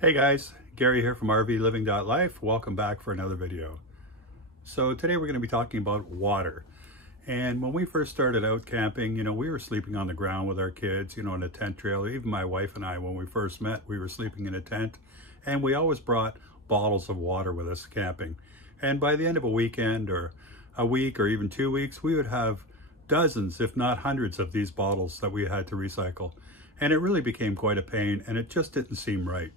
Hey guys, Gary here from RVLivingLIFE. Welcome back for another video. So today we're going to be talking about water. And when we first started out camping, we were sleeping on the ground with our kids, in a tent trailer. Even my wife and I, when we first met, we were sleeping in a tent. And we always brought bottles of water with us camping. And by the end of a weekend or a week or even 2 weeks, we would have dozens, if not hundreds of these bottles that we had to recycle. And it really became quite a pain, and it just didn't seem right.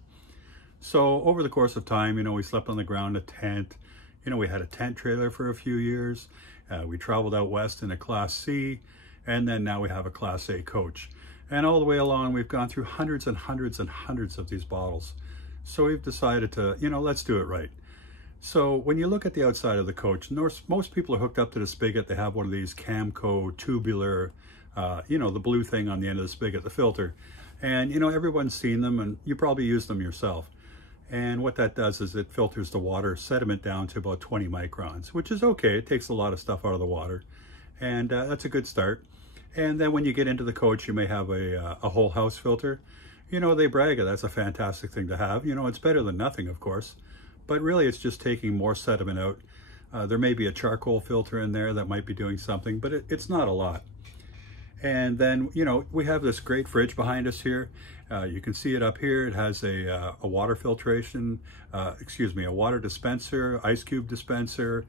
So over the course of time, we slept on the ground in a tent. We had a tent trailer for a few years. We traveled out west in a Class C, and then now we have a Class A coach. And all the way along, we've gone through hundreds and hundreds and hundreds of these bottles. So we've decided to, let's do it right. So when you look at the outside of the coach, most people are hooked up to the spigot. They have one of these Camco tubular, the blue thing on the end of the spigot, the filter. And, everyone's seen them, and you probably use them yourself. And what that does is it filters the water sediment down to about 20 microns, which is okay. It takes a lot of stuff out of the water, and that's a good start. And then when you get into the coach, you may have a whole house filter. They brag it. That's a fantastic thing to have. It's better than nothing, of course, but really it's just taking more sediment out. There may be a charcoal filter in there that might be doing something, but it's not a lot. And then, we have this great fridge behind us here. You can see it up here. It has a water filtration, a water dispenser, ice cube dispenser,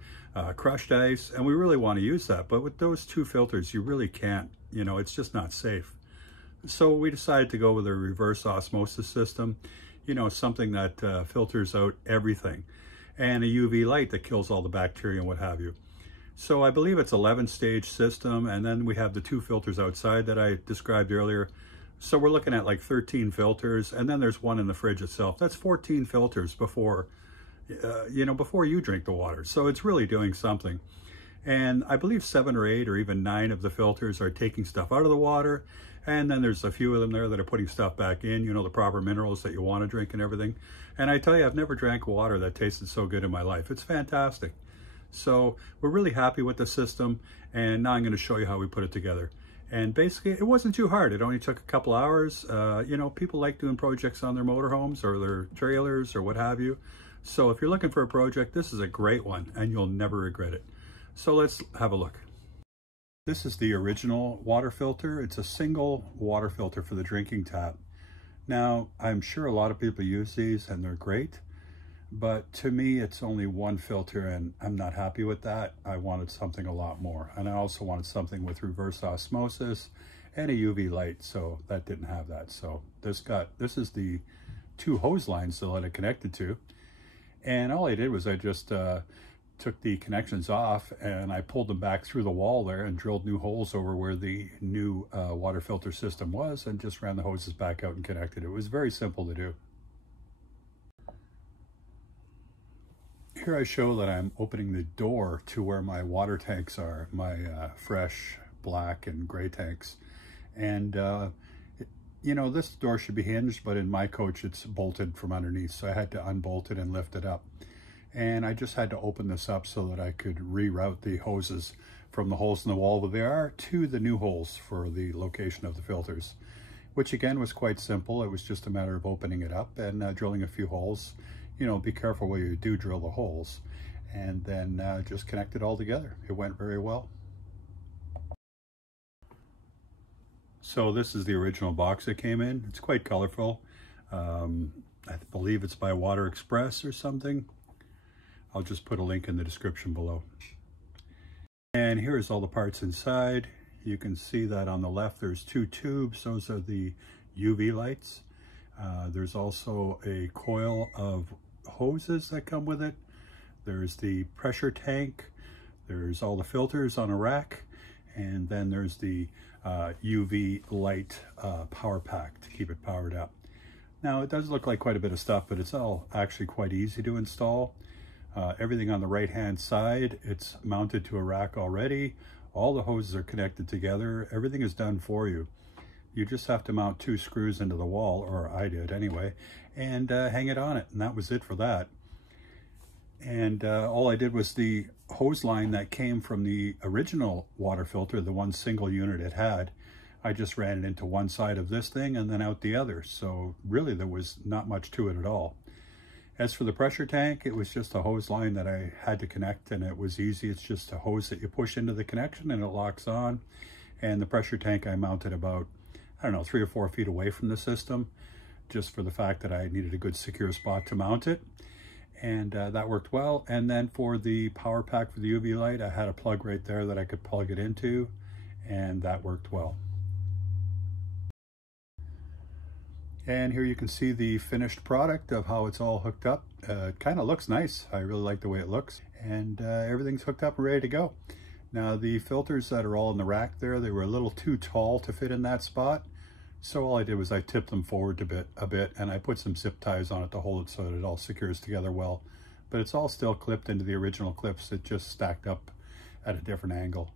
crushed ice, and we really want to use that. But with those two filters, you really can't, it's just not safe. So we decided to go with a reverse osmosis system, something that filters out everything, and a UV light that kills all the bacteria and what have you. So I believe it's 11-stage system, and then we have the two filters outside that I described earlier. So we're looking at like 13 filters, and then there's one in the fridge itself. That's 14 filters before you drink the water. So it's really doing something. And I believe 7 or 8 or even 9 of the filters are taking stuff out of the water. And then there's a few of them there that are putting stuff back in, the proper minerals that you want to drink and everything. And I tell you, I've never drank water that tasted so good in my life. It's fantastic. So we're really happy with the system, and now I'm going to show you how we put it together. And basically, it wasn't too hard. It only took a couple hours. People like doing projects on their motorhomes or their trailers or what have you. So if you're looking for a project, this is a great one, and you'll never regret it. So let's have a look. This is the original water filter. It's a single water filter for the drinking tap. Now, I'm sure a lot of people use these, and they're great. But to me, it's only one filter, and I'm not happy with that. I wanted something a lot more. And I also wanted something with reverse osmosis and a UV light, so that didn't have that. So this is the 2 hose lines that it connected to. And all I did was I just took the connections off, and I pulled them back through the wall there and drilled new holes over where the new water filter system was, and just ran the hoses back out and connected. It was very simple to do. Here I show that I'm opening the door to where my water tanks are, my fresh black and gray tanks. And, this door should be hinged, but in my coach it's bolted from underneath. So I had to unbolt it and lift it up. And I just had to open this up so that I could reroute the hoses from the holes in the wall where they are to the new holes for the location of the filters, which again was quite simple. It was just a matter of opening it up and drilling a few holes. Be careful where you do drill the holes, and then just connect it all together. It went very well. So this is the original box that came in. It's quite colorful. I believe it's by Water Express or something. I'll just put a link in the description below. And here's all the parts inside. You can see that on the left there's 2 tubes. Those are the UV lights. There's also a coil of hoses that come with it. There's the pressure tank. There's all the filters on a rack. And then there's the UV light power pack to keep it powered up. Now, it does look like quite a bit of stuff, but it's all actually quite easy to install. Everything on the right-hand side, it's mounted to a rack already. All the hoses are connected together. Everything is done for you. You just have to mount 2 screws into the wall, or I did anyway, and hang it on it, and that was it for that. And all I did was the hose line that came from the original water filter, the one single unit it had, I just ran it into one side of this thing and then out the other. So really there was not much to it at all. As for the pressure tank, it was just a hose line that I had to connect, and it was easy. It's just a hose that you push into the connection and it locks on. And the pressure tank I mounted about, I don't know, 3 or 4 feet away from the system, just for the fact that I needed a good secure spot to mount it. And that worked well. And then for the power pack for the UV light, I had a plug right there that I could plug it into, and that worked well. And here you can see the finished product of how it's all hooked up. It kind of looks nice. I really like the way it looks. And everything's hooked up and ready to go. Now the filters that are all in the rack there, they were a little too tall to fit in that spot. So all I did was I tipped them forward a bit, and I put some zip ties on it to hold it so that it all secures together well. But it's all still clipped into the original clips. It just stacked up at a different angle.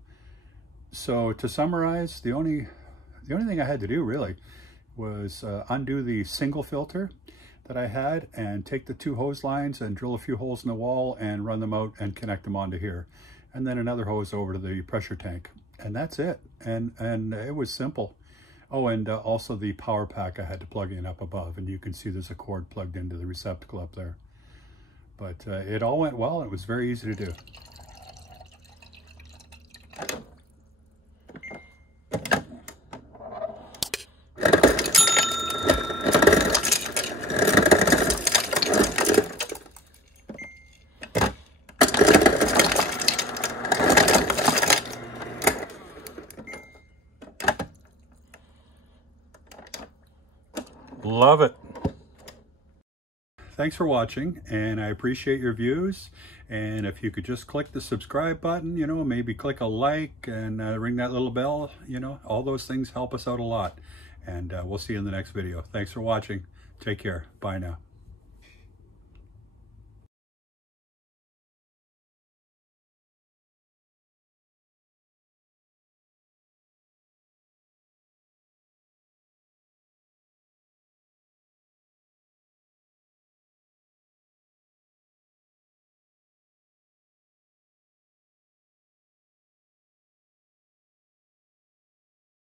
So to summarize, the only thing I had to do really was undo the single filter that I had and take the 2 hose lines and drill a few holes in the wall and run them out and connect them onto here. And then another hose over to the pressure tank. And that's it. And it was simple. Oh, and also the power pack I had to plug in up above. And you can see there's a cord plugged into the receptacle up there. But it all went well. It was very easy to do. Love it. Thanks for watching, and I appreciate your views. And if you could just click the subscribe button, you know, maybe click a like and ring that little bell, you know, all those things help us out a lot. And we'll see you in the next video. Thanks for watching. Take care. Bye now.